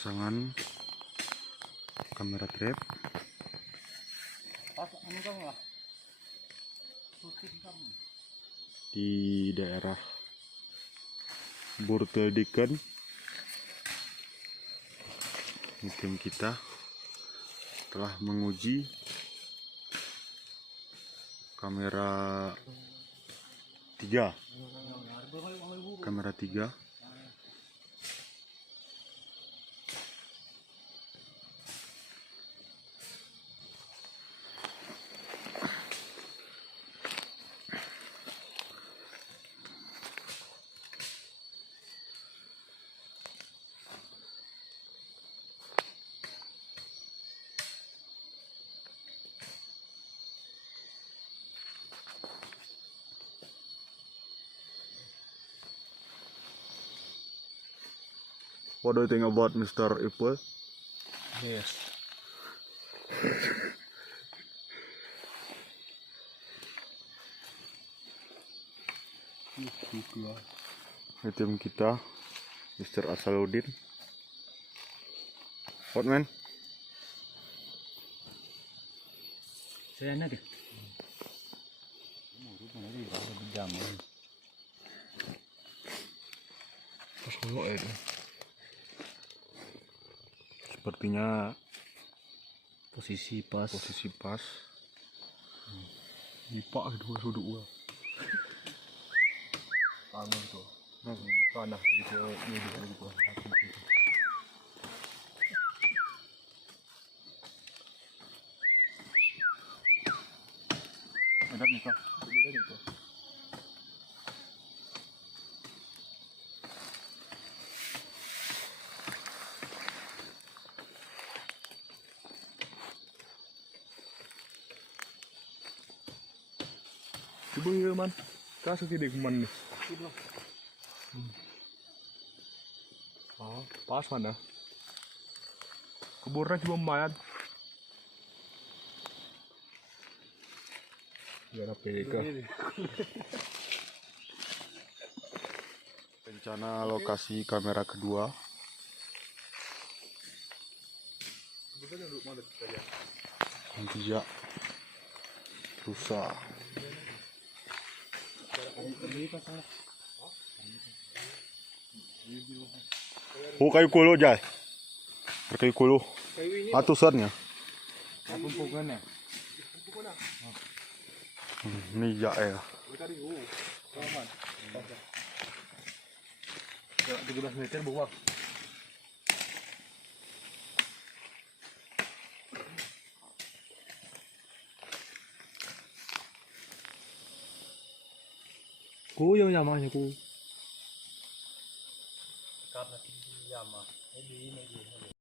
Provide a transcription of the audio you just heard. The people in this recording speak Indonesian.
pemasangan kamera trap di daerah Burtediken. Tim kita telah menguji kamera 3. What do you think about Mr. Ipul? Yes. Tim kita Mr. Asaluddin. What man? Saya nak. Sepertinya Posisi pas. Dipak dua sudut gua. Angin tu. Panas gitu gitu. Ada nih kok. Coba ya man. Kasih tidak man nih. Pas mana? Keburnya cuma lumayan. Ya peka. Rencana lokasi kamera kedua. Tidak rusak. Oh, kayu kolo jay. Kayu kolo. Atusannya. Pumpukannya. Ini ya ya. 13 meter bawah. Ku yang namanya ku. Karena tinggi Yama, ini.